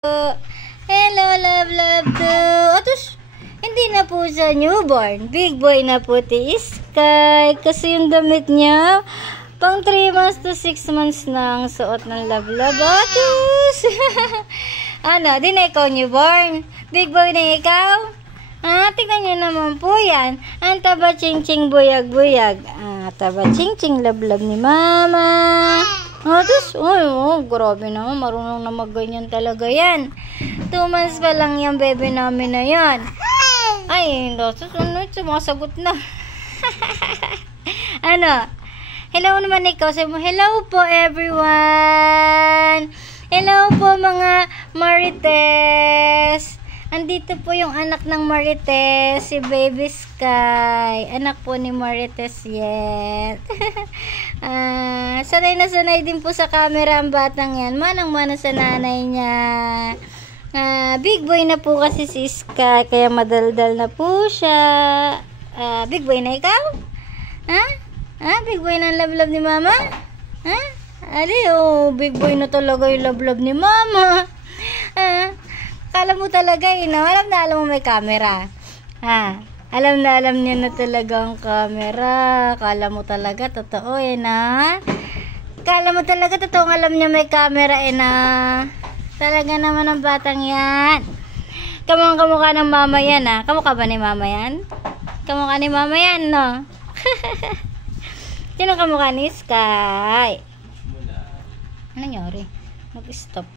Hello, love to. Atos, hindi na po siya newborn. Big boy na po ti Sky. Kasi yung damit niya, pang 3 months to 6 months na ang suot ng love. Atos. Ano, di na ikaw newborn? Big boy na ikaw? Tignan nyo naman po yan. Ang taba ching-ching buyag-buyag. Taba ching-ching love ni mama. Tapos, grabe naman, marunong na magganyan talaga yan. 2 months pa lang yung baby namin na yan. Ay, sumasagot na. Ano? Hello naman ikaw. Sabi mo, hello po everyone. Hello po mga Marites. Andito po yung anak ng Marites, si Baby Sky. Anak po ni Marites yet. Sanay na sanay din po sa camera ang batang yan. Manang-mana sa nanay niya. Big boy na po kasi si Sky, kaya madaldal na po siya. Big boy na ikaw? Big boy na love ni mama? Big boy na talaga yung love ni mama. Kala mo talaga no? Alam mo may camera. Alam niya na talaga ang camera. Kala mo talaga totoo na? Kala mo talaga totoo alam niya may camera na? Talaga naman ang batang yan. Kamukha ng mama yan Kamukha ba ni mama yan? Kamukha ni mama yan no? Sino kamukha ni Sky? Ano nangyari? Nag-stop.